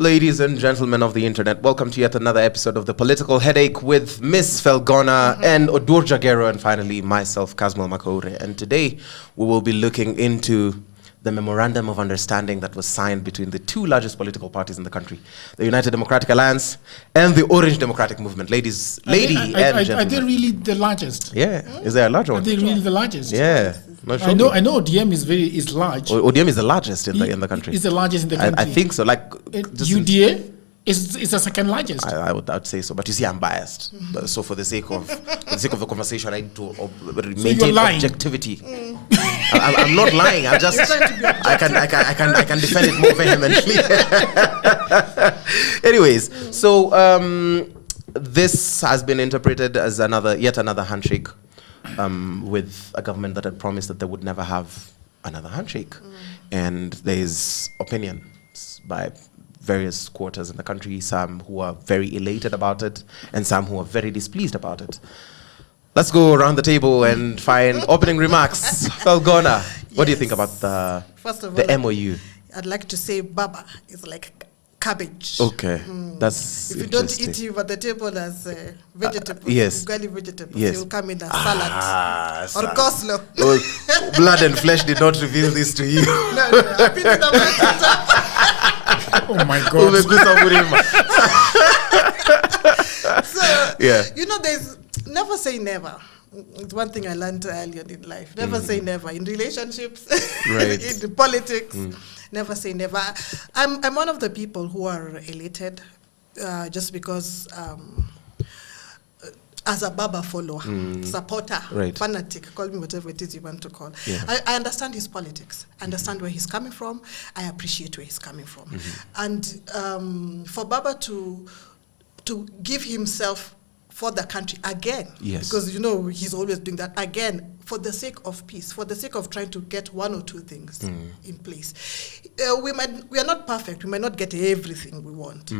Ladies and gentlemen of the internet, welcome to yet another episode of The Political Headache with Miss Felgona and Odur Jagero, and finally myself, Kazmal Makore. And today we will be looking into the memorandum of understanding that was signed between the two largest political parties in the country, the United Democratic Alliance and the Orange Democratic Movement. And gentlemen. Are they really the largest? Yeah. Is there a larger one? Are they really the largest? Yeah. I know ODM is large. ODM is the largest in the country. Is the largest in the country. I think so. UDA is the second largest. I would say so, but you see, I'm biased. So for the sake of the conversation, I need to maintain objectivity. I'm not lying. I'm just I can defend it more vehemently. Anyways, so this has been interpreted as yet another handshake with a government that had promised that they would never have another handshake, and there is opinions by various quarters in the country, some who are very elated about it and some who are very displeased about it. Let's go around the table and find opening remarks. Felgona, what do you think about the MOU? I'd like to say Baba is like cabbage. Okay, that's if you don't eat him at the table as vegetables, yes, vegetables, he'll come in as salad or coleslaw. Oh, blood and flesh did not reveal this to you. No, I've been in Oh my God. So, yeah. there's never say never. It's one thing I learned earlier in life. Never say never. In relationships, right. in politics, never say never. I'm one of the people who are elated just because as a Baba follower, supporter, right. fanatic, call me whatever it is you want to call. Yeah. I understand his politics. I understand where he's coming from. I appreciate where he's coming from. And for Baba to give himself for the country again, yes. because he's always doing that again for the sake of peace, for the sake of trying to get one or two things in place. We are not perfect. We might not get everything we want,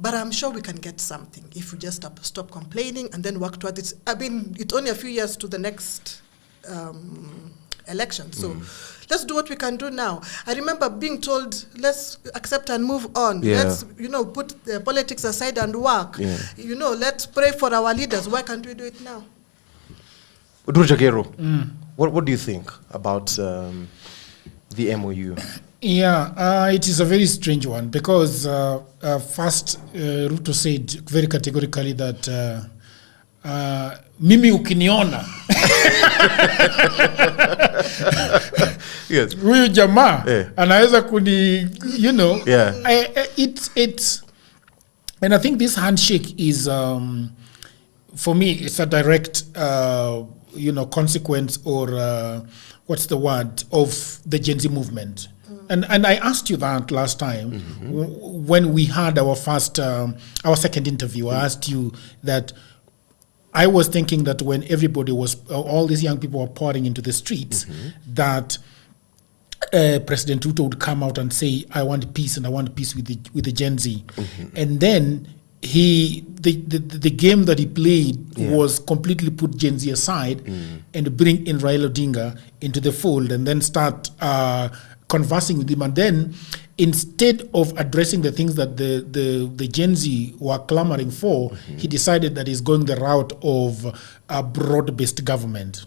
but I'm sure we can get something if we just stop complaining and then work towards it. I mean, it's only a few years to the next election, so let's do what we can do now. I remember being told, let's accept and move on. Yeah. Let's, put the politics aside and work. Yeah. Let's pray for our leaders. Why can't we do it now? Odur Jagero, what do you think about the MOU? Yeah, it is a very strange one because first Ruto said very categorically that mimi ukiniona yes, huyu jamaa anaweza kuni yeah. It's and I think this handshake is for me it's a direct consequence or what's the word of the Gen Z movement. And I asked you that last time when we had our second interview. I asked you that I was thinking that when everybody all these young people were pouring into the streets, that President Ruto would come out and say, I want peace and I want peace with the Gen Z. And then the game that he played was completely put Gen Z aside and bring in Raila Odinga into the fold and then start conversing with him. And then instead of addressing the things that the Gen Z were clamoring for, he decided that he's going the route of a broad-based government.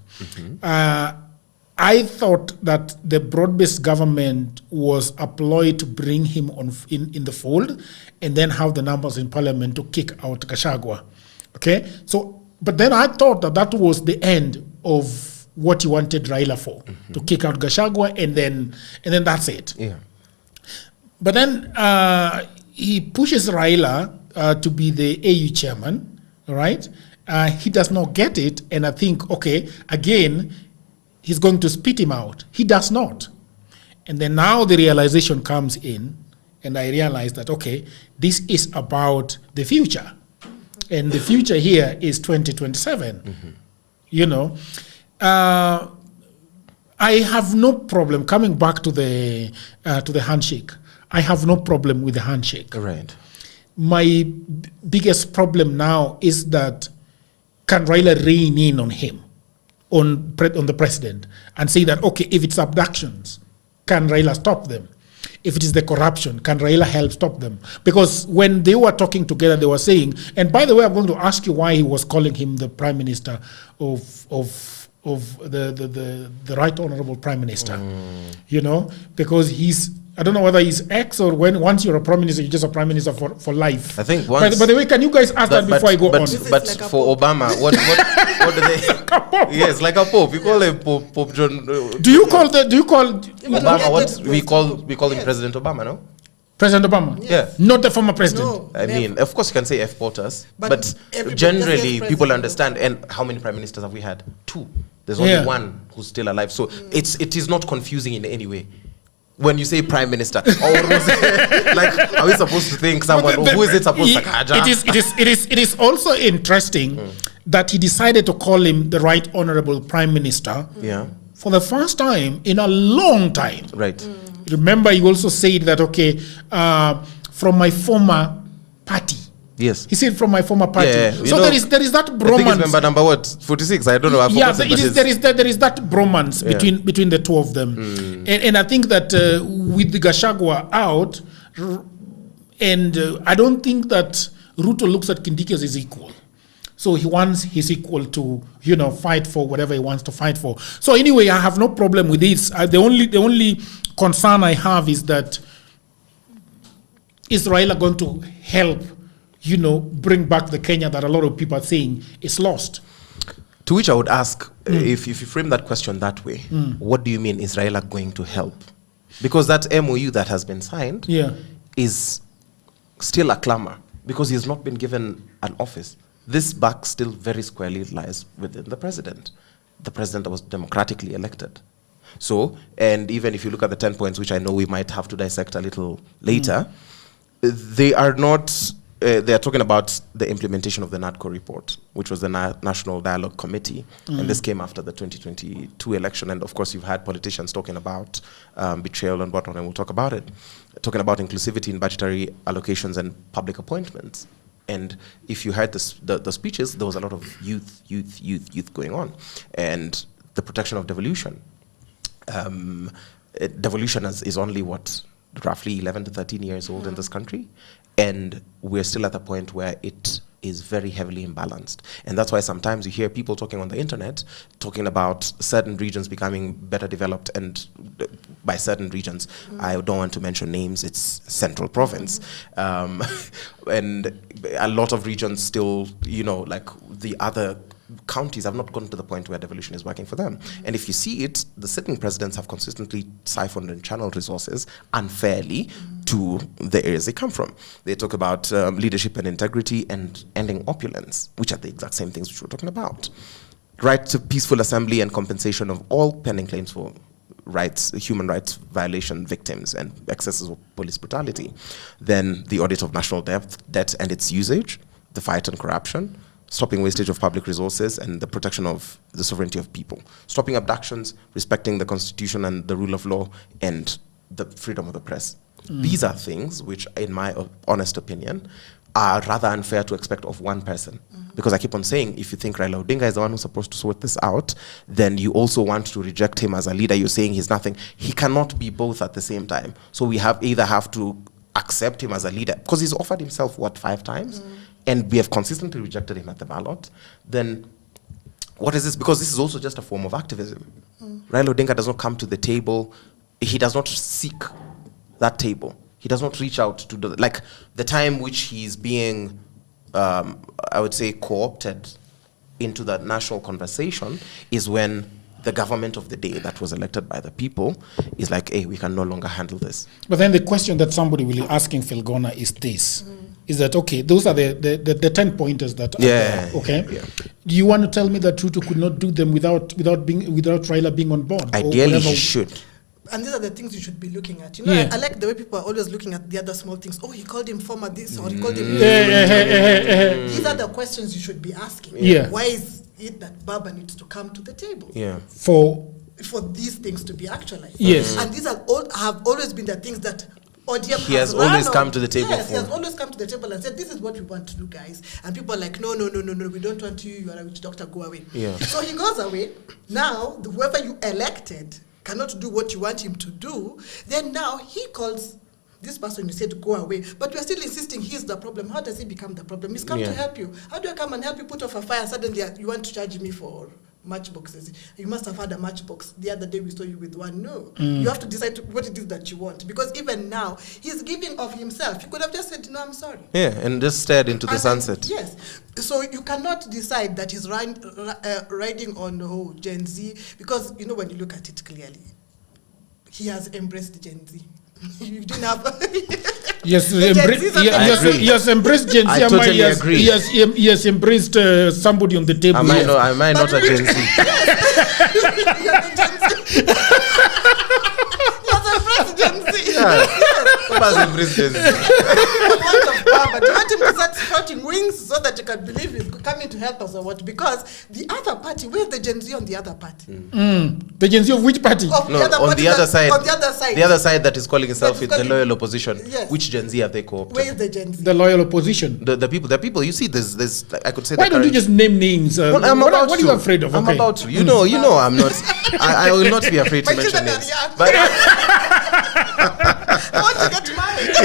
I thought that the broad-based government was a ploy to bring him in the fold and then have the numbers in parliament to kick out Gachagua. Okay? So, but then I thought that was the end of what he wanted Raila for, to kick out Gachagua and then that's it. Yeah. But then he pushes Raila to be the AU chairman, right? He does not get it, and I think, okay, again, he's going to spit him out. He does not. And then now the realization comes in, and I realize that, okay, this is about the future. And the future here is 2027. I have no problem, coming back to the handshake, I have no problem with the handshake. Right. My biggest problem now is that can Raila rein in on him, on the president, and say that, okay, if it's abductions, can Raila stop them? If it is the corruption, can Raila help stop them? Because when they were talking together, they were saying, and by the way, I'm going to ask you why he was calling him the Prime Minister of the Right Honorable Prime Minister, because he's, I don't know whether he's ex or once you're a Prime Minister, you're just a Prime Minister for life. I think once. By the way, can you guys ask that before I go on? But like for Obama, what do they? Yes, like a pope. You call him Pope John. Do you call Obama? What we call him President Obama, no? President Obama? Yeah. Not the former president. No, I mean, of course, you can say F quotas, but everybody generally just says people president. understand. And how many prime ministers have we had? 2. There's only one who's still alive. So it is not confusing in any way. When you say prime minister, like, are we supposed to think someone, or who is it supposed to kaja? It is also interesting that he decided to call him the Right Honorable Prime Minister for the first time in a long time. Right. Remember, he also said that, from my former party. Yes. He said from my former party. Yeah. So there is that bromance. I think it's member number what? 46. I don't know. I've forgotten, there is that bromance between the two of them, and I think that with the Gachagua out, and I don't think that Ruto looks at Kindiki as his equal. So he wants his equal to, fight for whatever he wants to fight for. So anyway, I have no problem with this. The only concern I have is that is Raila going to help, bring back the Kenya that a lot of people are saying is lost? To which I would ask, if you frame that question that way, what do you mean is Raila going to help? Because that MOU that has been signed is still a clamor because he has not been given an office. This buck still very squarely lies within the president that was democratically elected. So, and even if you look at the 10 points, which I know we might have to dissect a little later, they are not, they are talking about the implementation of the Nadco report, which was the National Dialogue Committee. And this came after the 2022 election. And of course, you've had politicians talking about betrayal and whatnot, and we'll talk about it. Talking about inclusivity in budgetary allocations and public appointments. And if you heard the speeches, there was a lot of youth going on. And the protection of devolution. Devolution is only, roughly 11 to 13 years old in this country. And we're still at the point where it is very heavily imbalanced. And that's why sometimes you hear people talking on the internet, talking about certain regions becoming better developed. And by certain regions, I don't want to mention names, it's Central Province. And a lot of regions still, like the other counties have not gotten to the point where devolution is working for them. And if you see it, the sitting presidents have consistently siphoned and channeled resources unfairly to the areas they come from. They talk about leadership and integrity and ending opulence, which are the exact same things which we're talking about. Right to peaceful assembly and compensation of all pending claims for human rights violation victims and excesses of police brutality. Then the audit of national debt and its usage, the fight on corruption, stopping wastage of public resources, and the protection of the sovereignty of people. Stopping abductions, respecting the constitution and the rule of law, and the freedom of the press. These are things which, in my honest opinion, are rather unfair to expect of one person. Because I keep on saying, if you think Raila Odinga is the one who's supposed to sort this out, then you also want to reject him as a leader. You're saying he's nothing. He cannot be both at the same time. So we either have to accept him as a leader, because he's offered himself, 5 times? And we have consistently rejected him at the ballot. Then what is this? Because this is also just a form of activism. Raila Odinga does not come to the table. He does not seek that table. He does not reach out to the time which he's being, I would say, co-opted into the national conversation is when the government of the day that was elected by the people is like, hey, we can no longer handle this. But then the question that somebody will be asking Philgona is this. Is that, okay, those are the 10 pointers that are there, okay? Yeah. Do you want to tell me that Ruto could not do them without Raila being on board? Ideally, he should. And these are the things you should be looking at. I like the way people are always looking at the other small things. Oh, he called him former this, or he called him this. These are the questions you should be asking. Yeah. Why is it that Baba needs to come to the table? Yeah. For these things to be actualized. Yes. And these have always been the things that ODM he has always come to the table. Yes, he has always come to the table and said, this is what we want to do, guys. And people are like, no, we don't want you are a witch doctor, go away. Yeah. So he goes away. Now, whoever you elected cannot do what you want him to do, then now he calls this person you said to go away, but you're still insisting he's the problem. How does he become the problem? He's come to help you. How do I come and help you put off a fire? Suddenly you want to charge me for matchboxes. You must have had a matchbox. The other day we saw you with one. No. You have to decide what it is that you want. Because even now, he's giving of himself. He could have just said, no, I'm sorry. Yeah, and just stared into the sunset. Yes. So you cannot decide that he's riding on Gen Z, because, when you look at it clearly, he has embraced Gen Z. You didn't have... Yes, he has embraced Gen Z. I totally agree. He has embraced somebody on the table. Am I not a Gen Z? You're a Gen Z. He has embraced Gen Z. Papa's embraced Gen Z. But you want him to start sprouting wings so that you can believe he's coming to help us or what? Because the other party, where's the Gen Z on the other party? The Gen Z of which party? On the other side. The other side that is calling itself the loyal opposition. Yes. Which Gen Z have they co-opted? Where is the Gen Z? The loyal opposition. The people. You see, there's I could say. Why don't you just name names? What are you afraid of? I'm about to. You know, I'm not. I will not be afraid to mention names. But I want to get married.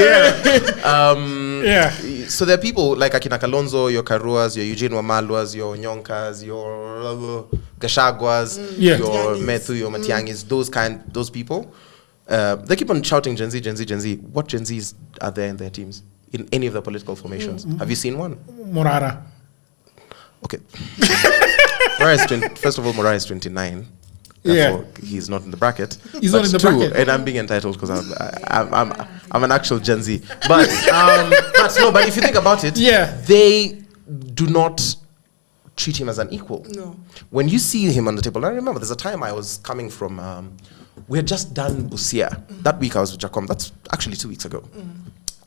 So there are people like Akina Kalonzo, your Karuas, your Eugene Wamalwas, your Nyonkas, your Gashagwas, your Methu, your Matiangis, those people. They keep on shouting Gen Z, Gen Z, Gen Z. What Gen Zs are there in their teams? In any of the political formations? Have you seen one? Morara. Okay. First of all, Morara is 29. He's not in the bracket. He's not in the bracket. And I'm being entitled because I'm an actual Gen Z. But if you think about it, they do not treat him as an equal. No. When you see him on the table, I remember there's a time I was coming from, we had just done Busia. That week I was with Jacom. That's actually 2 weeks ago.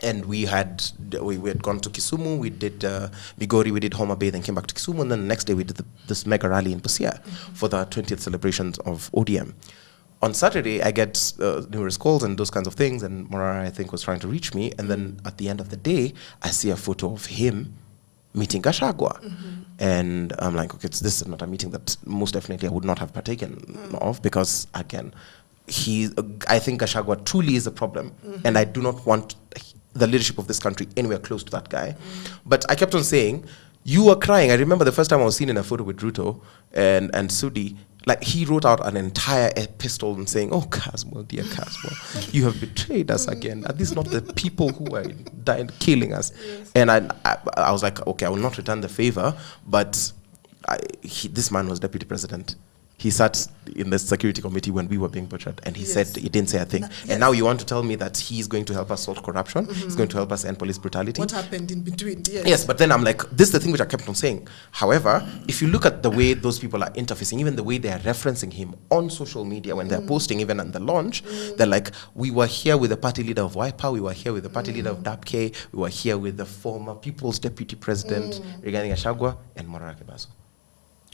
And we had gone to Kisumu, we did Migori, we did Homa Bay, then came back to Kisumu, and then the next day we did this mega rally in Busia for the 20th celebrations of ODM. On Saturday, I get numerous calls and those kinds of things, and Morara, I think, was trying to reach me, and then at the end of the day, I see a photo of him meeting Gachagua. And I'm like, okay, this is not a meeting that most definitely I would not have partaken of, because, again, I think Gachagua truly is a problem, and I do not want the leadership of this country anywhere close to that guy. But I kept on saying, you were crying. I remember the first time I was seen in a photo with Ruto and Sudi, like he wrote out an entire epistle and saying, oh, Caswell, dear Caswell, you have betrayed us again. Are these not the people who are dying, killing us? Yes. And I was like, okay, I will not return the favor, but this man was deputy president. He sat in the security committee when we were being butchered, and he said he didn't say a thing. And now you want to tell me that he's going to help us solve corruption? He's going to help us end police brutality? What happened in between? Yes, but then I'm like, this is the thing which I kept on saying. However, if you look at the way those people are interfacing, even the way they are referencing him on social media, when they're posting even at the launch, they're like, we were here with the party leader of Wiper, we were here with the party leader of DAPK, we were here with the former People's Deputy President, Rigathi Gachagua, and Morara Kebaso.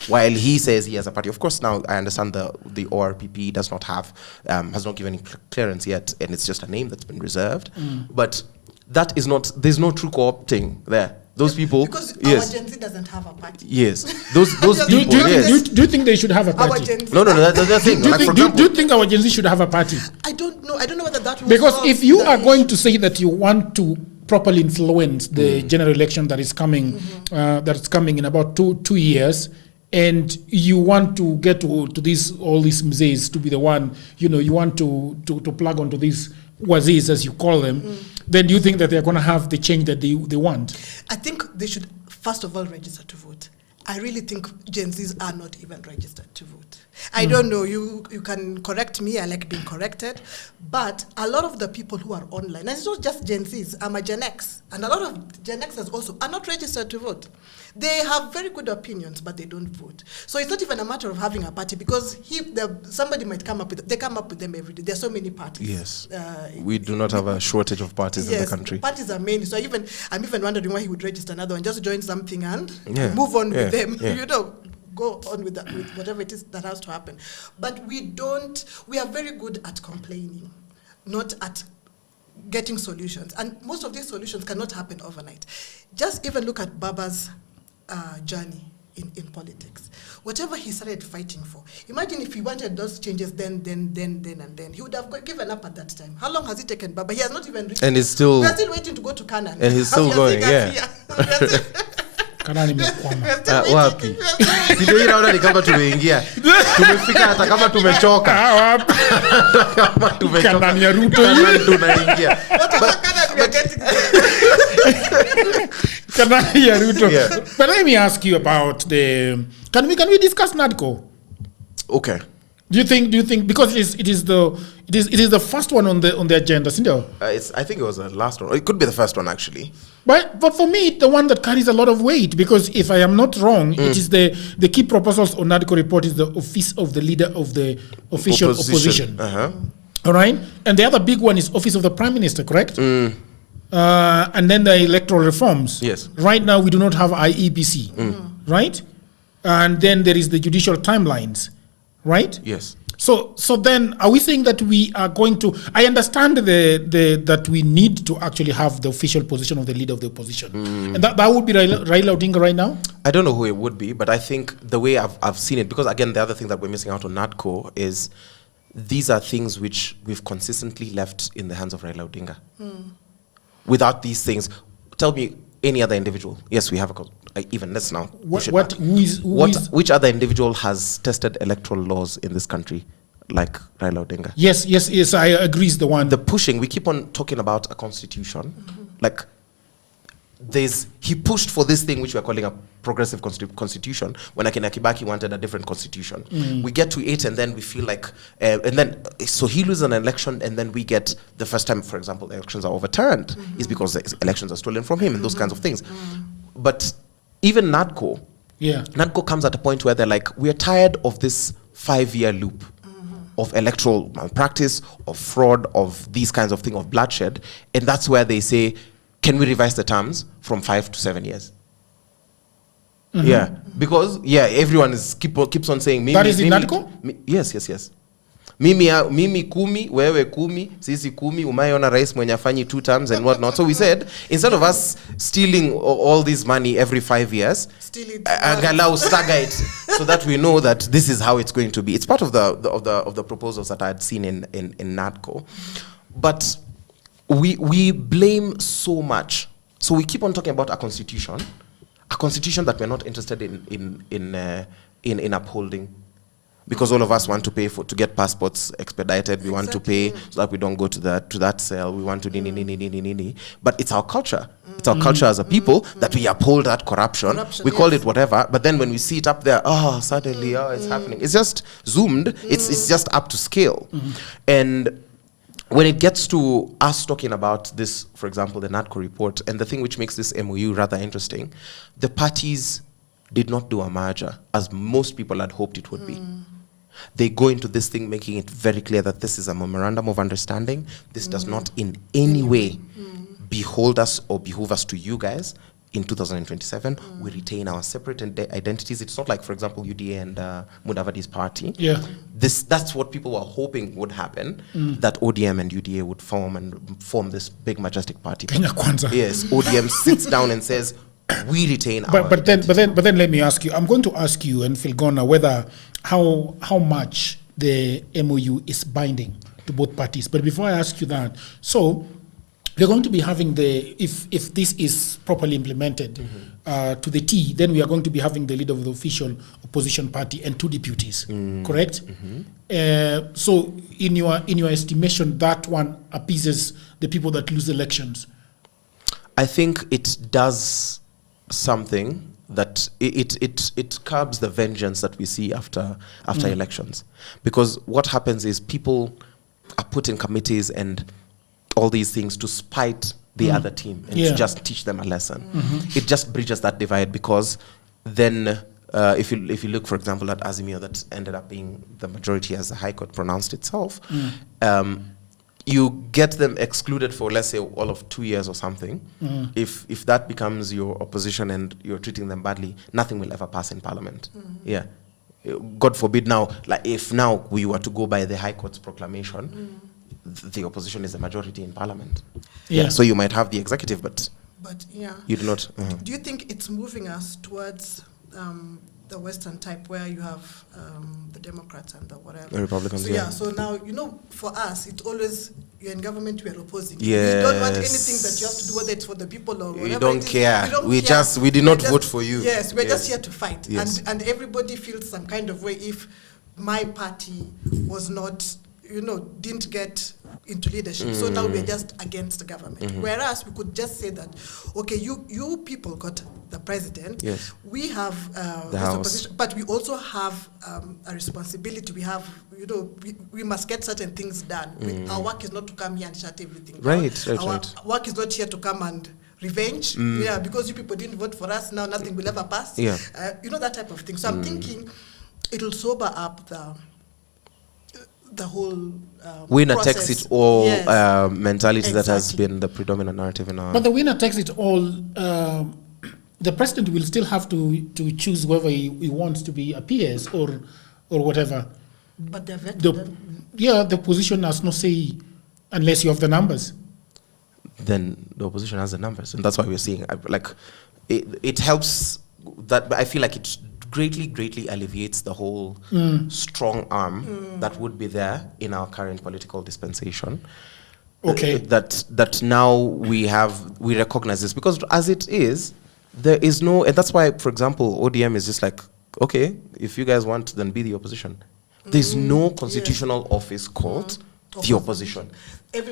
While he says he has a party, of course, now I understand the ORPP does not have, has not given any clearance yet, and it's just a name that's been reserved. But that is not, there's no true co-opting there. Those people, because our Gen Z doesn't have a party. Yes, those people. Do you think they should have a party? Our Gen Z no, that's the thing. Do you think our Gen Z should have a party? I don't know whether that will because solve if you the are issue. going to say that you want to properly influence the general election that is coming, in about two years, and you want to get to all these mzes to be the one, you want to plug onto these wazis, as you call them, then do you think that they're going to have the change that they want? I think they should, first of all, register to vote. I really think Gen Zs are not even registered to vote. I don't know, you can correct me, I like being corrected, but a lot of the people who are online, and it's not just Gen Zs, I'm a Gen X, and a lot of Gen Xers also are not registered to vote. They have very good opinions, but they don't vote. So it's not even a matter of having a party, because somebody might come up with, they come up with them every day. There's so many parties. Yes. We do not have a shortage of parties in the country. Parties are many. So I'm even wondering why he would register another one, just join something and move on with them. Go on with whatever it is that has to happen. But we are very good at complaining, not at getting solutions. And most of these solutions cannot happen overnight. Just even look at Baba's journey. in politics. Whatever he started fighting for. Imagine if he wanted those changes then, he would have given up at that time. How long has it taken? But he has not even reached. And he's still. We're still waiting to go to Canaan. And he's still going, yeah. Kanani imekwama. Wapi? Ndio hii naona ni kama tumeingia. Tumefika hata kama tumechoka. Kama tumechoka. Kanani ya Ruto tunaingia. Kanani ya Ruto. Yeah. But let me ask you about the can we discuss Nadco? Okay. Do you think because it is the first one on the agenda, Cindy? I think it was the last one. It could be the first one actually. But for me, the one that carries a lot of weight, because if I am not wrong, it is the key proposals on Nadco report is the office of the leader of the official opposition. Uh-huh. All right? And the other big one is office of the prime minister, correct? And then the electoral reforms. Yes. Right now, we do not have IEBC, right? And then there is the judicial timelines, right? Yes. So then, are we saying that we are going to? I understand that we need to actually have the official position of the leader of the opposition, and that would be Raila Odinga right now. I don't know who it would be, but I think the way I've seen it, because again, the other thing that we're missing out on Nadco is these are things which we've consistently left in the hands of Raila Odinga. Without these things, tell me any other individual. Yes, we have even less now. Which other individual has tested electoral laws in this country like Raila Odinga? Yes, I agree is the one. The pushing, we keep on talking about a constitution. Like, he pushed for this thing which we're calling a progressive constitution when Akina Kibaki wanted a different constitution. We get to it and then we feel like, so he loses an election and then we get the first time, for example, elections are overturned is because the elections are stolen from him and those kinds of things. But even Nadco comes at a point where they're like, we're tired of this 5-year loop of electoral malpractice, of fraud, of these kinds of things, of bloodshed. And that's where they say, can we revise the terms from 5 to 7 years? Yeah, because everyone keeps on saying. That is in Nadco? Yes. Mimi kumi, wewe kumi, sisi kumi, umayona rais mwenye afanyi 2 terms and whatnot. So we said, instead of us stealing all this money every 5 years, agalau stagger it so that we know that this is how it's going to be. It's part of the proposals that I had seen in Nadco. But we blame so much. So we keep on talking about a constitution that we're not interested in upholding, because all of us want to pay to get passports expedited. We want to pay so that we don't go to that cell. We want to But it's our culture. It's our culture as a people that we uphold that corruption. We call it whatever, but then when we see it up there, suddenly, it's happening. It's just zoomed. It's just up to scale. And when it gets to us talking about this, for example, the Nadco report, and the thing which makes this MOU rather interesting, the parties did not do a merger, as most people had hoped it would be. They go into this thing making it very clear that this is a memorandum of understanding. This does not in any way behold us or behoove us to you guys. In 2027, we retain our separate identities. It's not like, for example, UDA and Mudavadi's party. Yeah. That's what people were hoping would happen, that ODM and UDA would form this big, majestic party. Kenya Kwanza. Yes, ODM sits down and says, we retain our but then let me ask you, I'm going to ask you and Philgona whether how much the MOU is binding to both parties. But before I ask you that, so we're going to be having if this is properly implemented to the T, then we are going to be having the leader of the official opposition party and 2 deputies, correct? So in your estimation, that one appeases the people that lose elections. I think it does something that it curbs the vengeance that we see after elections, because what happens is people are put in committees and all these things to spite the other team and to just teach them a lesson. It just bridges that divide, because then if you look, for example, at Azimio that ended up being the majority as the High Court pronounced itself, you get them excluded for, let's say, all of 2 years or something. If that becomes your opposition and you're treating them badly, nothing will ever pass in Parliament. Yeah. God forbid now, like if now we were to go by the High Court's proclamation, the opposition is the majority in Parliament. Yeah. So you might have the executive, but yeah, you do not. Do you think it's moving us towards the Western type where you have the Democrats and the whatever. The Republicans, So yeah. so now, for us, it always, you're in government, we are opposing. Yes. We don't want anything that you have to do, whether it's for the people or whatever. We don't it is. care. We don't care. We did not vote for you. Yes, we're just here to fight. Yes. And everybody feels some kind of way if my party was not, didn't get into leadership. So now we're just against the government. Whereas we could just say that, okay, you people got the president. Yes. We have The this House. opposition, but we also have a responsibility. We have, we must get certain things done. Our work is not to come here and shut everything down. Right. Our work is not here to come and revenge. Yeah, because you people didn't vote for us, now nothing will ever pass. Yeah. That type of thing. So I'm thinking it'll sober up the whole Winner process. takes it all Yes. mentality that has Exactly. been the predominant narrative in our... But the winner takes it all. The president will still have to choose whoever he wants to be a PS or whatever. But they're vetted. The opposition has no say unless you have the numbers. Then the opposition has the numbers, and that's why we're seeing it helps that. But I feel like it greatly alleviates the whole strong arm that would be there in our current political dispensation. Okay. That now we recognize this, because as it is, there is no, and that's why, for example, ODM is just like, okay, if you guys want, then be the opposition. There's no constitutional office called the opposition.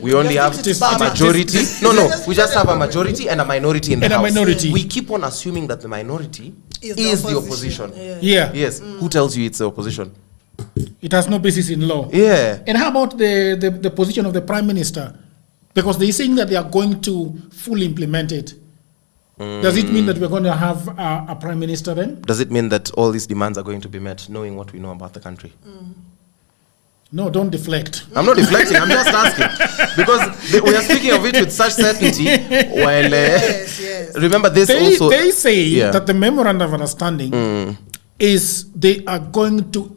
We only have a majority. We just have a majority and a minority in the And a House. minority. We keep on assuming that the minority is the opposition. Yeah. Yes. Who tells you it's the opposition? It has no basis in law. Yeah. And how about the position of the prime minister? Because they're saying that they are going to fully implement it. Does it mean that we're going to have a prime minister then? Does it mean that all these demands are going to be met, knowing what we know about the country? No, don't deflect. I'm not deflecting, I'm just asking. Because we are speaking of it with such certainty. While, Yes. remember this also... They say that the memorandum of understanding is they are going to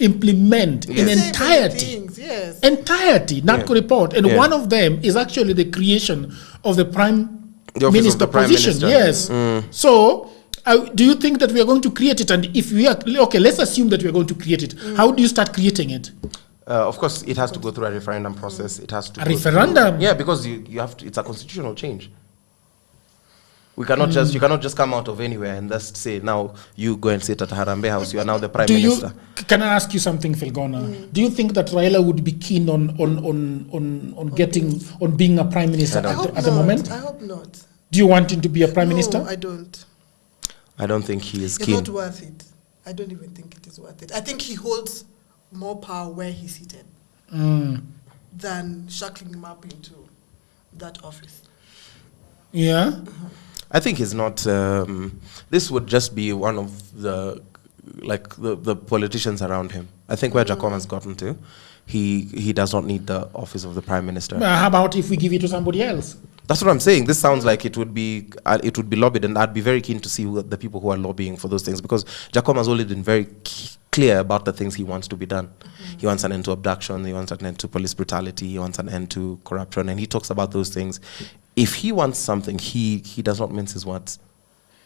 implement in entirety. Yes. Entirety, Nadco report. And one of them is actually the creation of the prime minister position. Yes. So, do you think that we are going to create it? And if we are, okay, let's assume that we are going to create it. How do you start creating it? Of course, it has to go through a referendum process. It has to A go referendum? Through, because you have to. It's a constitutional change. We cannot you cannot just come out of anywhere and just say, now you go and sit at Harambee House. You are now the prime minister. Can I ask you something, Filgona? Do you think that Raila would be keen on being a prime minister at the moment? I hope not. Do you want him to be a prime minister? No, I don't. I don't think he is It's keen. not worth it. I don't even think it is worth it. I think he holds more power where he's seated than shackling him up into that office. Yeah. I think he's not. This would just be one of the politicians around him. I think where Jacoma has gotten to, he does not need the office of the prime minister. How about if we give it to somebody else? That's what I'm saying. This sounds like it would be lobbied, and I'd be very keen to see the people who are lobbying for those things, because Jacoma has already been very clear about the things he wants to be done. He wants an end to abduction. He wants an end to police brutality. He wants an end to corruption, and he talks about those things. If he wants something, he does not mince his words.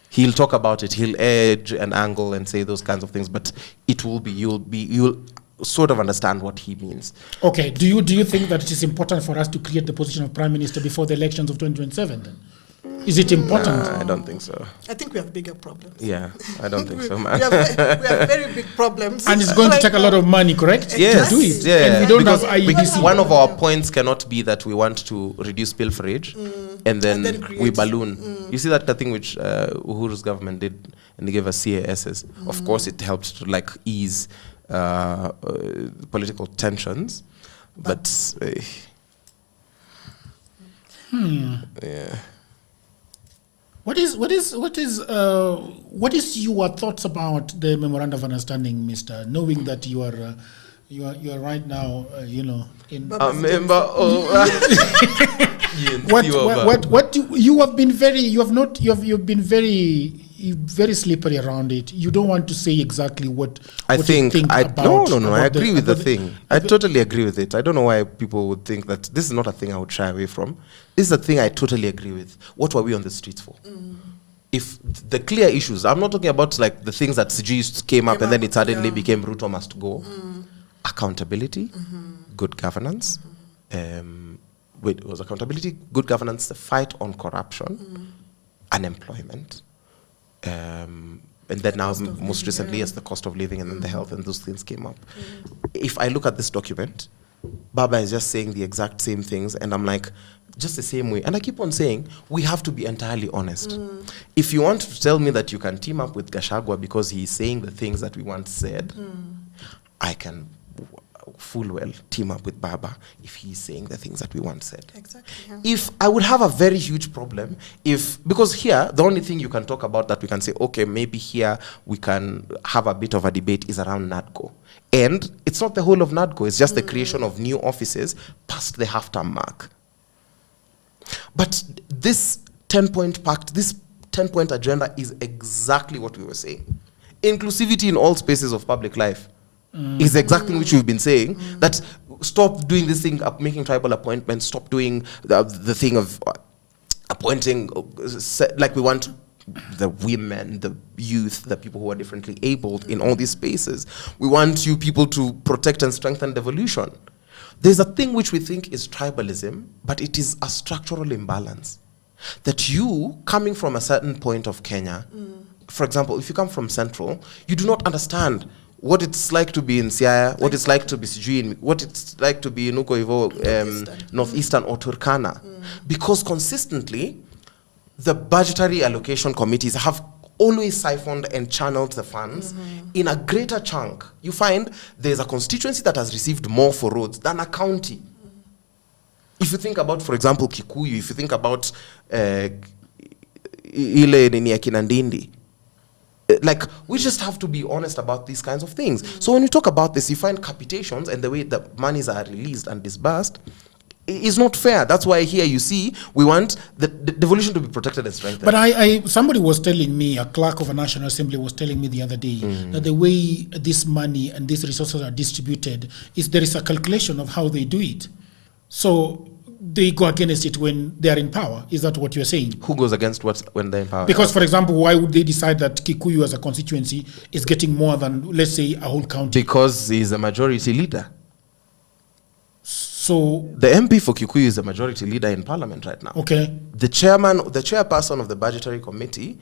He'll talk about it. He'll edge and angle and say those kinds of things, but it will be you'll sort of understand what he means. Okay. Do you think that it is important for us to create the position of prime minister before the elections of 2027? Then? Is it important? I don't think so. I think we have bigger problems. Yeah, I don't think so, man. We have very big problems. And it's going to take a lot of money, correct? Yes, To do it. yeah. And we don't Because have IEBC. one of our points cannot be that we want to reduce pilferage and then we balloon. You see that thing which Uhuru's government did, and they gave us CASs. Of course, it helped to ease political tensions, but yeah. What is your thoughts about the memorandum of understanding, Mr. Knowing that you are right now, in A member of you've been very slippery around it. You don't want to say exactly what I you think. I about agree with the thing. I totally agree with it. I don't know why people would think that this is not a thing I would shy away from. This is a thing I totally agree with. What were we on the streets for? if the clear issues, I'm not talking about like the things that CG came up and then it suddenly became Ruto must go. Accountability, good governance. It was accountability, good governance, the fight on corruption, unemployment, and then now most recently as the cost of living, and then the health, and those things came up. If I look at this document, Baba is just saying the exact same things, and I'm like, just the same way. And I keep on saying, we have to be entirely honest. If you want to tell me that you can team up with Gachagua because he's saying the things that we once said, I can full well team up with Baba if he's saying the things that we once said. Exactly. If I would have a very huge problem because here, the only thing you can talk about that we can say, okay, maybe here we can have a bit of a debate is around Nadco. And it's not the whole of Nadco, it's just the creation of new offices past the half-term mark. But this 10-point pact, this 10-point agenda is exactly what we were saying. Inclusivity in all spaces of public life is exactly what we've been saying. That stop doing this thing of making tribal appointments, stop doing the thing of appointing, like we want the women, the youth, the people who are differently abled in all these spaces. We want you people to protect and strengthen devolution. There's a thing which we think is tribalism, but it is a structural imbalance. That you, coming from a certain point of Kenya, for example, if you come from Central, you do not understand what it's like to be in Siaya, what it's like to be Sijui, what it's like to be in Ukoivo, Northeastern or Turkana. Because consistently, the budgetary allocation committees have always siphoned and channeled the funds in a greater chunk. You find there's a constituency that has received more for roads than a county. If you think about, for example, Kikuyu, if you think about Ile Nini ya Kinandindi, like, we just have to be honest about these kinds of things. So when you talk about this, you find capitations and the way the monies are released and disbursed is not fair. That's why here you see we want the devolution to be protected and strengthened. But somebody was telling me, a clerk of a National Assembly was telling me the other day that the way this money and these resources are distributed is there is a calculation of how they do it. So they go against it when they are in power. Is that what you're saying? Who goes against what when they're in power? Because, for example, why would they decide that Kikuyu as a constituency is getting more than, let's say, a whole county? Because he's a majority leader. So the MP for Kikuyu is a majority leader in parliament right now. Okay. The chairperson of the budgetary committee,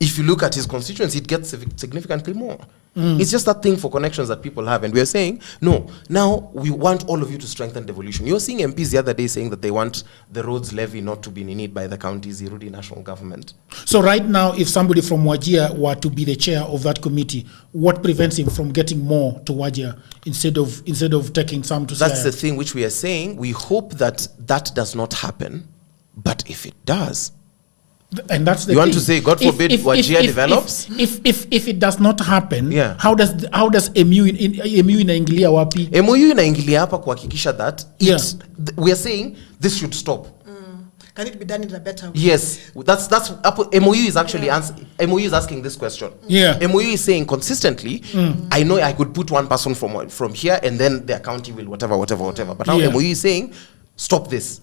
if you look at his constituency, it gets significantly more. It's just that thing for connections that people have. And we are saying, no, now we want all of you to strengthen devolution. You're seeing MPs the other day saying that they want the roads levy not to be needed by the county's Irudi national government. So right now, if somebody from Wajir were to be the chair of that committee, what prevents him from getting more to Wajir instead of taking some to That's Siaya? the thing which we are saying. We hope that that does not happen. But if it does, and that's the you thing. want to say, God forbid, Wajir develops? If it does not happen, Yeah. how does MU inaingilia wapi? MOU inaingilia hapa kuhakikisha that Yeah. we are saying this should stop. Can it be done in a better way? Yes, that's MOU is actually MOU is asking this question. Yeah. MOU is saying consistently, I know I could put one person from here and then their county will whatever. But now Yeah. MOU is saying, stop this.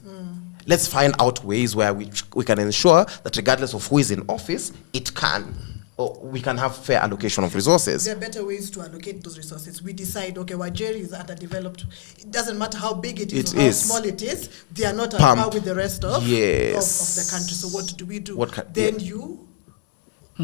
Let's find out ways where we can ensure that regardless of who is in office, we can have fair allocation of resources. There are better ways to allocate those resources. We decide, okay, Wajir is underdeveloped. It doesn't matter how big it is or how small it is. They are not on par with the rest of the country. So what do we do? Then you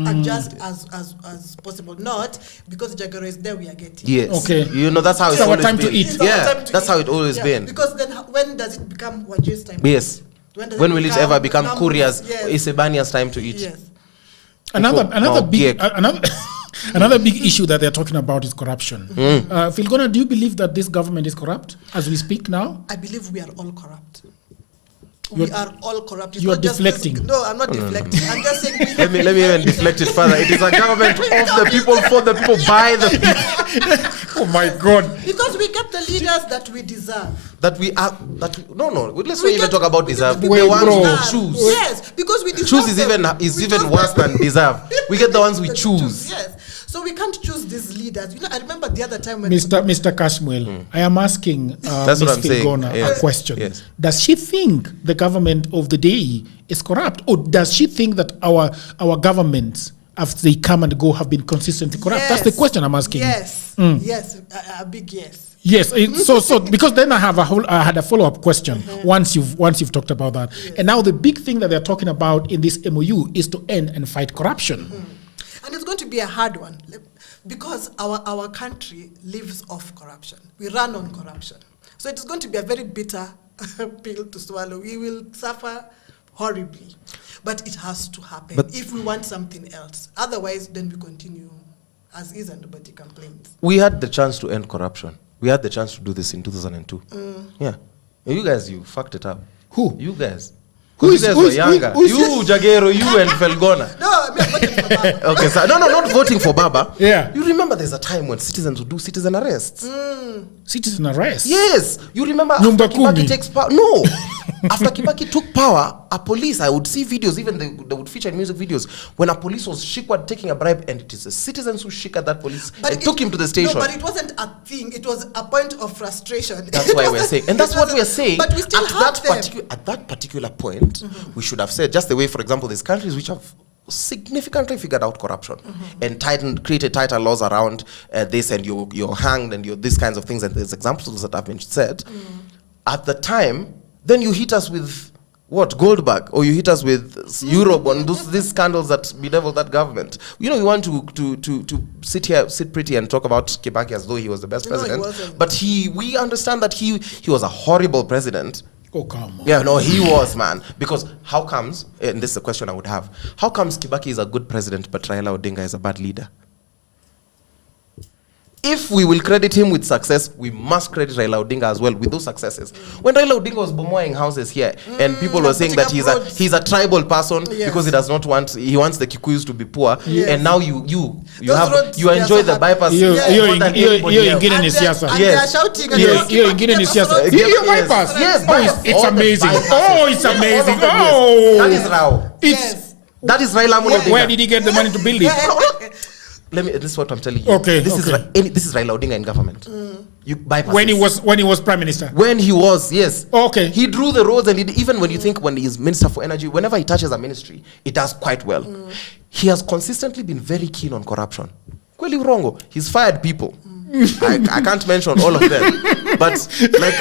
adjust as possible. Not because Jagoro is there, we are getting. Yes. Okay. You know, that's how it's always time been. to eat. That's how it always been. Because then when does it become Wajir's time? Yes. When will it ever become Kuria's, Isebania's time to eat? Yes. Another big issue that they're talking about is corruption. Philgona, do you believe that this government is corrupt as we speak now? I believe we are all corrupt. We are all corrupt. You are deflecting. No, I'm not deflecting. I'm just saying. Let me even deflect it further. It is a government of the people, for the people, by the people. Oh my God! Because we get the leaders that we deserve. Let's not even talk about deserve. The Wait, ones bro. we choose. Yes, because we deserve Choose is them. even worse than deserve. We get the ones we choose. Yes. So we can't choose these leaders. You know, I remember the other time when Mr. Kashmuel, I am asking That's Ms. what I'm saying. Filgona Yes. a question. Yes. Does she think the government of the day is corrupt, or does she think that our governments, after they come and go, have been consistently corrupt? That's the question I'm asking. Yes, yes, a big yes. Yes, so because then I had a follow-up question once you've talked about that. Yes. And now the big thing that they're talking about in this MOU is to end and fight corruption. And it's going to be a hard one because our country lives off corruption. We run on corruption. So it's going to be a very bitter pill to swallow. We will suffer horribly. But it has to happen if we want something else. Otherwise, then we continue as is and nobody complains. We had the chance to end corruption. We had the chance to do this in 2002. Yeah. You guys, you fucked it up. Who? You guys. Who You is- guys who were is- younger. who is- You, Jagero, you and Felgona. No, I'm not voting for Baba. Okay, so no, not voting for Baba. Yeah. You remember there's a time when citizens would do citizen arrests. Citizen arrest. Yes. You remember after Nyumba Kibaki kumi. takes power? No. After Kibaki took power, a police, I would see videos, even they would feature in music videos, when a police was shikwa taking a bribe, and it is the citizens who shika that police and took him to the station. No, but it wasn't a thing. It was a point of frustration. That's why we're saying, and that's what we're saying. But we still have them. At that particular point, we should have said, just the way, for example, there's countries which have significantly figured out corruption and created tighter laws around this, and you're hanged, and you're these kinds of things, and there's examples that have been said. At the time, then you hit us with what, Goldberg, or you hit us with Europe on these scandals that bedevil that government. You know, we want to sit pretty and talk about Kibaki as though he was the best No, he president, wasn't. but we understand that he was a horrible president. Oh, come on. Yeah, no, he was, man. Because how comes, and this is a question I would have, how comes Kibaki is a good president but Raila Odinga is a bad leader? If we will credit him with success, we must credit Raila Odinga as well with those successes. When Raila Odinga was bomoing houses here, and people were saying that he's a tribal person because he does not he wants the Kikuyus to be poor, Yes. and now you roads, enjoy the so bypass. Hiyo more than anybody else. ingine ni siasa. And Yes. they are shouting. and Yes. they're Hiyo ingine ni siasa. crossroads. Hiyo Yes. bypass. Yes, Oh, bypass. it's All the amazing. bypasses. Oh, it's Yes, all amazing. of them, yes. Oh. That is Rao. Yes. That is Raila Amolo Odinga. Where did he get the money to build it? This is what I'm telling you. Okay, This okay. is Raila Odinga in government. You bypass When this. he was prime minister. When he was, yes. Okay. He drew the roads, and even when you think when he's Minister for Energy, whenever he touches a ministry, it does quite well. He has consistently been very keen on corruption. Kweli Urongo, he's fired people. I can't mention all of them, but like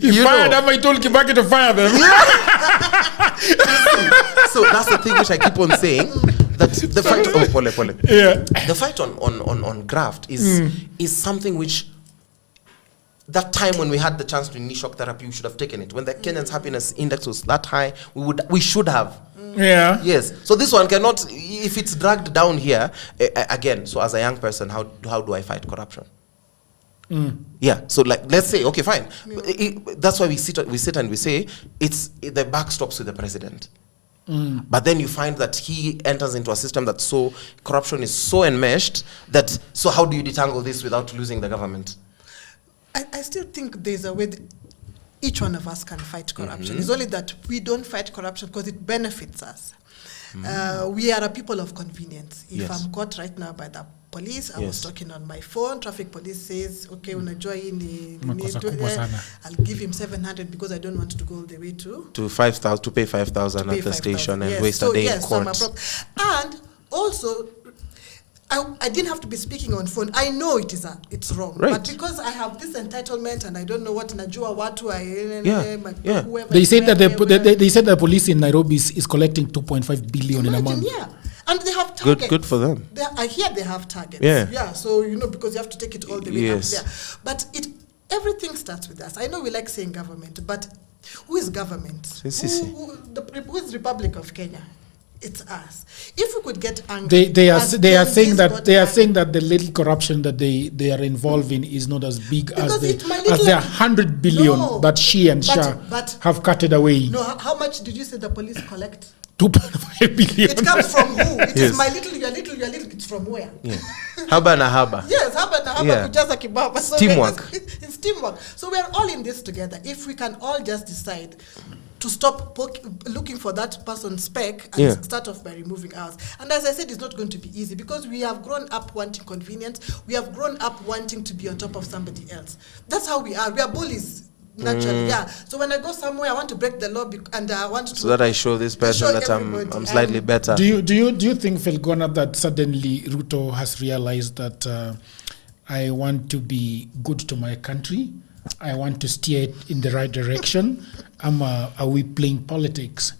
He fired them. I told Kibaki to fire them. so that's the thing which I keep on saying, that the fight Pole. Yeah. The fight on graft is something which, that time when we had the chance to initiate shock therapy, we should have taken it. When the Kenyans' happiness index was that high, we should have. Yeah. Yes. So this one cannot, if it's dragged down here, again, so as a young person, how do I fight corruption? Yeah. So like, let's say, okay, fine. That's why we sit and we say the buck stops with the president. But then you find that he enters into a system that corruption is so enmeshed that, so how do you detangle this without losing the government? I still think there's a way that each one of us can fight corruption. It's only that we don't fight corruption because it benefits us. We are a people of convenience. If Yes. I'm caught right now by the police, I was talking on my phone, traffic police says, okay, unajua hii ni Makosa kubwa sana. I'll give him 700 because I don't want to go all the way to 5,000 to pay 5,000 at the station and waste a day in court. And also, I didn't have to be speaking on phone. I know it's wrong, Right. but because I have this entitlement and I don't know what najua watu whoever. They said that where. they said the police in Nairobi is collecting 2.5 billion in a month. Yeah. And they have targets. Good for them. I hear they have targets. Yeah. So, because you have to take it all the way Yes. up there. But everything starts with us. I know we like saying government, but who is government? Who is Republic of Kenya? It's us. If we could get angry, They are saying that the little corruption that they are involved in is not as big as the 100 billion that she and Shah have cutted away. No, how much did you say the police collect? 2.5 billion. It comes from who? It Yes. is my little, your little. It's from where? Yeah. Haba na haba. Yes, haba na haba Yeah. kujaza kibaba. So Teamwork. It's teamwork. So we're all in this together. If we can all just decide, to stop looking for that person's spec and start off by removing ours. And as I said, it's not going to be easy because we have grown up wanting convenience. We have grown up wanting to be on top of somebody else. That's how we are. We are bullies. Naturally, yeah. So when I go somewhere, I want to break the law and I want to... So that I show this person that I'm slightly better. Do you think, Felgona, that suddenly Ruto has realized that I want to be good to my country? I want to steer it in the right direction? Are we playing politics?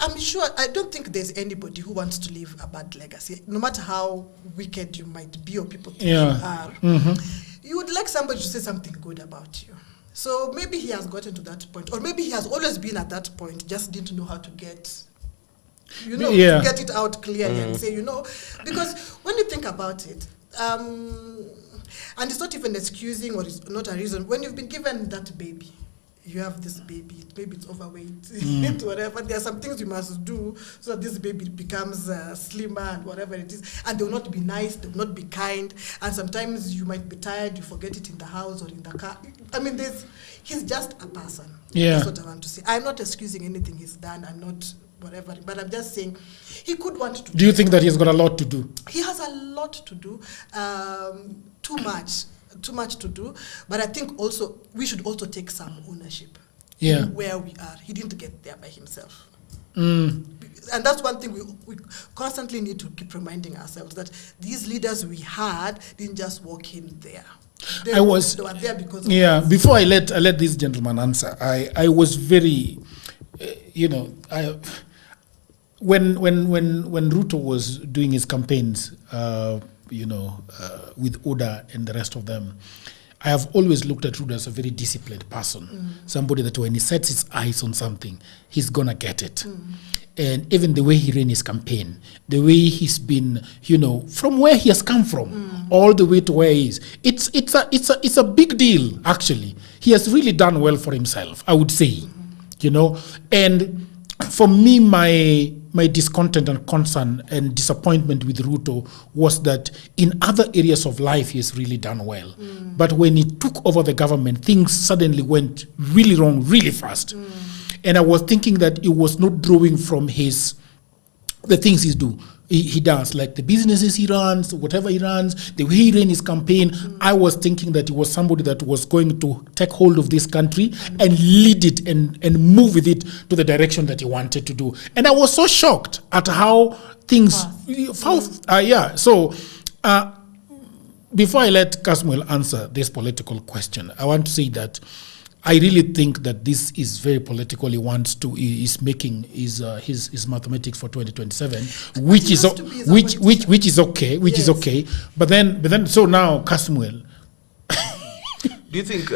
I'm sure, I don't think there's anybody who wants to leave a bad legacy, no matter how wicked you might be or people think you are. Mm-hmm. You would like somebody to say something good about you. So maybe he has gotten to that point, or maybe he has always been at that point, just didn't know how to get, to get it out clearly and say, because when you think about it, and it's not even excusing or it's not a reason, when you've been given that baby, you have this baby, maybe it's overweight, whatever. There are some things you must do so that this baby becomes slimmer and whatever it is. And they will not be nice, they will not be kind. And sometimes you might be tired, you forget it in the house or in the car. I mean, he's just a person. Yeah. That's what I want to say. I'm not excusing anything he's done. I'm not whatever. But I'm just saying he could want to do. Do you think that he's got a lot to do? He has a lot to do. Too much to do, but I think also we should also take some ownership in where we are. He didn't get there by himself. And that's one thing we constantly need to keep reminding ourselves, that these leaders we had didn't just walk in there. They were there because of us. Before I let this gentleman answer, I was very, when Ruto was doing his campaigns, with Oda and the rest of them, I have always looked at Ruto as a very disciplined person. Somebody that when he sets his eyes on something, he's going to get it. And even the way he ran his campaign, the way he's been, from where he has come from, all the way to where he is, it's a big deal, actually. He has really done well for himself, I would say, And for me, my discontent and concern and disappointment with Ruto was that in other areas of life he has really done well. But when he took over the government, things suddenly went really wrong really fast. And I was thinking that it was not drawing from the things he does, like the businesses he runs, whatever he runs, the way he ran his campaign. I was thinking that he was somebody that was going to take hold of this country and lead it and move with it to the direction that he wanted to do. And I was so shocked at how things... So, before I let Kasmuel answer this political question, I want to say that I really think that this is very political. He wants to is making his mathematics for 2027, which is okay. But then so now Kasmuel. Do you think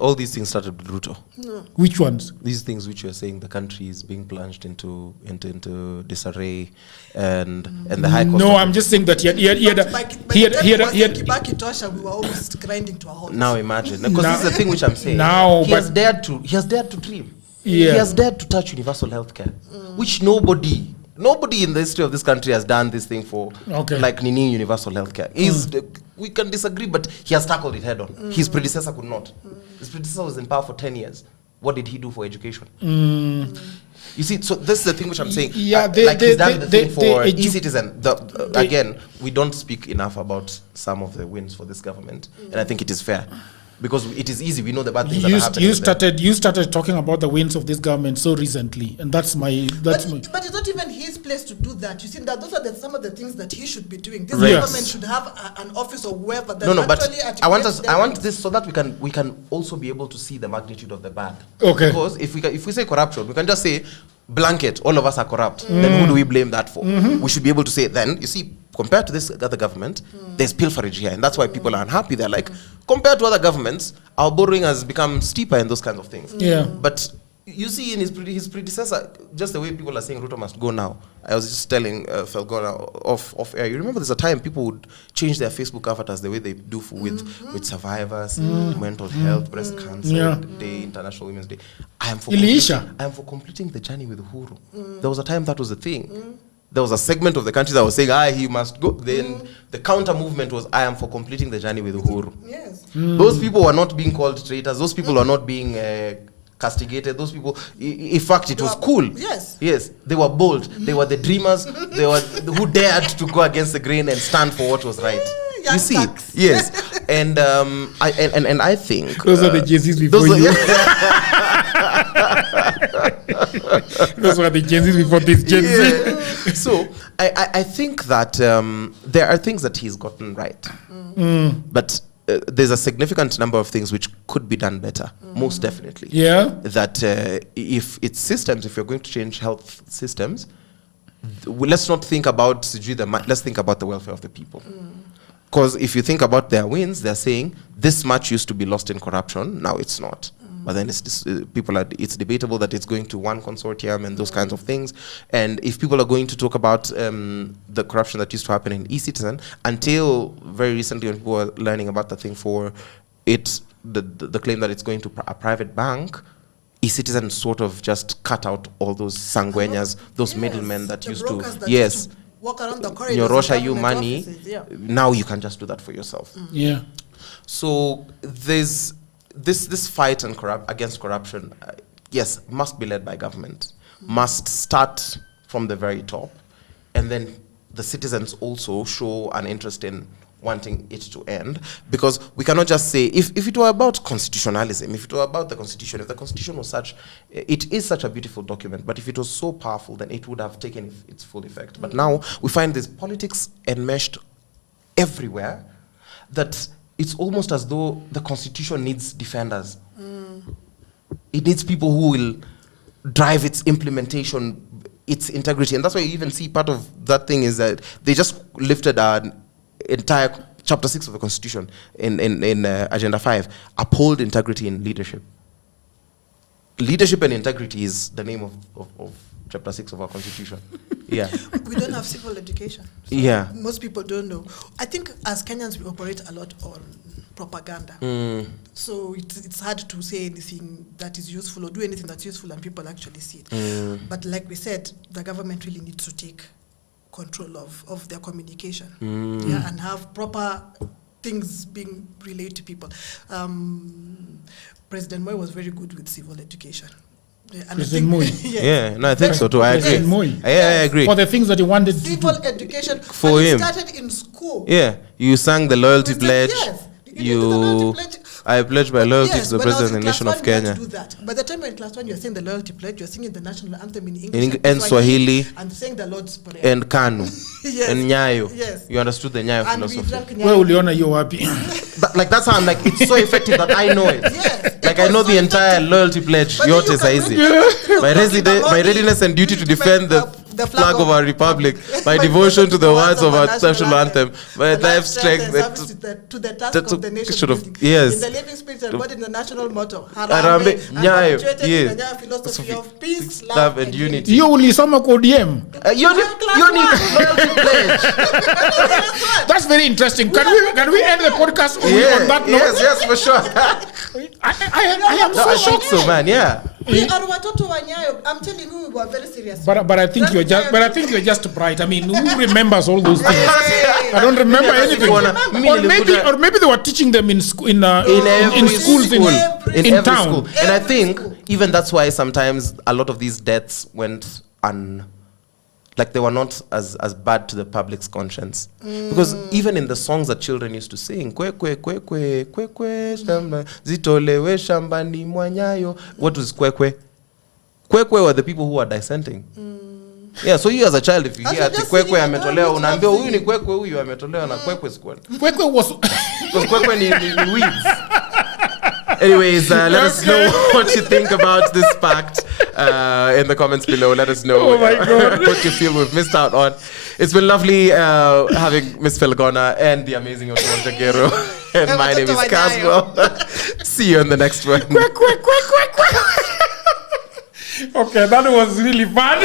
all these things started with Ruto? No. Which ones? These things which you're saying, the country is being plunged into disarray, and the high cost. No, I'm just saying that he had we were almost grinding to a halt. Now imagine, because this is the thing which I'm saying. He has dared to dream. Yeah. He has dared to touch universal healthcare, which nobody in the history of this country has done this thing for, like Nini universal healthcare. We can disagree, but he has tackled it head on. His predecessor could not. His predecessor was in power for 10 years. What did he do for education? You see, so this is the thing which I'm saying. He's done the thing for e-citizen. Again, we don't speak enough about some of the wins for this government, and I think it is fair. Because it is easy, we know the bad things that are happening. You started talking about the wins of this government so recently, and but it's not even his place to do that. You see, that those are some of the things that he should be doing. This government should have an office or whoever. That I want this so that we can also be able to see the magnitude of the bad. Okay. Because if we say corruption, we can just say blanket, all of us are corrupt. Then who do we blame that for? We should be able to say, then you see, compared to this other government, there's pilferage here, and that's why people are unhappy. They're like, compared to other governments, our borrowing has become steeper and those kinds of things. Yeah. But you see, in his predecessor, just the way people are saying Ruto must go now. I was just telling Felgona off air. You remember there's a time people would change their Facebook avatars the way they do with survivors, mental health, breast cancer day, International Women's Day. I am for completing the journey with Uhuru. There was a time that was the thing. there was a segment of the country that was saying, he must go. Then the counter movement was, I am for completing the journey with Uhuru. Yes. Those people were not being called traitors. Those people were not being castigated. Those people, in fact, it was cool. Yes. Yes, they were bold. They were the dreamers. They were who dared to go against the grain and stand for what was right. You see, yes, and I think those are the Gen-Zs before you. Those were the Gen-Zs before this Gen Z. So I think that there are things that he's gotten right, but there's a significant number of things which could be done better. Most definitely. Yeah. That if it's systems, if you're going to change health systems, let's not think about let's think about the welfare of the people. Because if you think about their wins, they're saying this much used to be lost in corruption, now it's not. But then it's debatable that it's going to one consortium and those kinds of things. And if people are going to talk about the corruption that used to happen in eCitizen, until very recently when people were learning about the thing for it, the claim that it's going to a private bank, eCitizen sort of just cut out all those sangueñas, those middlemen that used to, used to walk around the corridors, Yorosha you money, now you can just do that for yourself. Yeah. So there's this fight against corruption, yes, must be led by government, must start from the very top, and then the citizens also show an interest in wanting it to end, because we cannot just say, if it were about constitutionalism, if it were about the constitution, if the constitution was it is such a beautiful document, but if it was so powerful, then it would have taken its full effect. But now we find this politics enmeshed everywhere, that it's almost as though the constitution needs defenders. It needs people who will drive its implementation, its integrity. And that's why you even see part of that thing is that they just lifted an entire chapter 6 of the constitution in agenda 5, uphold integrity in leadership. Leadership and integrity is the name of chapter 6 of our constitution. Yeah. We don't have civil education. So yeah. Most people don't know. I think as Kenyans we operate a lot on propaganda. So it's hard to say anything that is useful or do anything that's useful and people actually see it. But like we said, the government really needs to take control of their communication, and have proper things being relayed to people. President Moi was very good with civil education. And President Moi? No, I think so too. I agree. President Moi. I agree. For the things that he wanted civil to do. education for him. It started in school. Yeah, you sang the loyalty pledge. Yes. I pledge my loyalty to the president of the nation of Kenya. Do that. By the time you're in class 1, you're saying the loyalty pledge, you're singing the national anthem in English and Swahili, and saying the Lord's Prayer. And Kanu, yes. And Nyayo. Yes. You understood the Nyayo and philosophy. Where uliona you happy? Like that's how I'm like, it's so effective that I know it. Yes. Like I know the entire loyalty pledge. Yote saizi. My readiness and duty to defend the flag of our republic, my devotion to the words of our national anthem, my life strength to the task of the nation building. Yes. In the living spirit and body in the national motto, Harambe, Nyayo, yes. In the Nyayo philosophy of peace, love and unity. You ulisoma kodiem. You need loyalty pledge. That's very interesting. Can we end the podcast on that note? Yes, for sure. I am so shocked. So man, yeah. We are watoto wa Nyayo. I'm telling you, we were very serious. But I think you're just bright. I mean, who remembers all those things? I don't remember anything. Or maybe they were teaching them in schools in town. And I think even that's why sometimes a lot of these deaths went like they were not as bad to the public's conscience. Because even in the songs that children used to sing, kwe kwe kwe kwe kwe kwe shamba zitolewe shambani mwanyayo, what was kwe kwe? Kwe kwe were the people who were dissenting. Yeah, so you as a child, if you hear ati kwe kwe ametolewa, unaambia huyu ni kwe kwe, huyu ametolewa na kwe kwe squad. Kwe kwe was because kwe kwe ni weeds. Anyways, let us know what you think about this fact in the comments below. Let us know what you feel we've missed out on. It's been lovely having Miss Felgona and the amazing Otomo Jagero. And my name is Caswell. See you in the next one. Okay, that was really fun.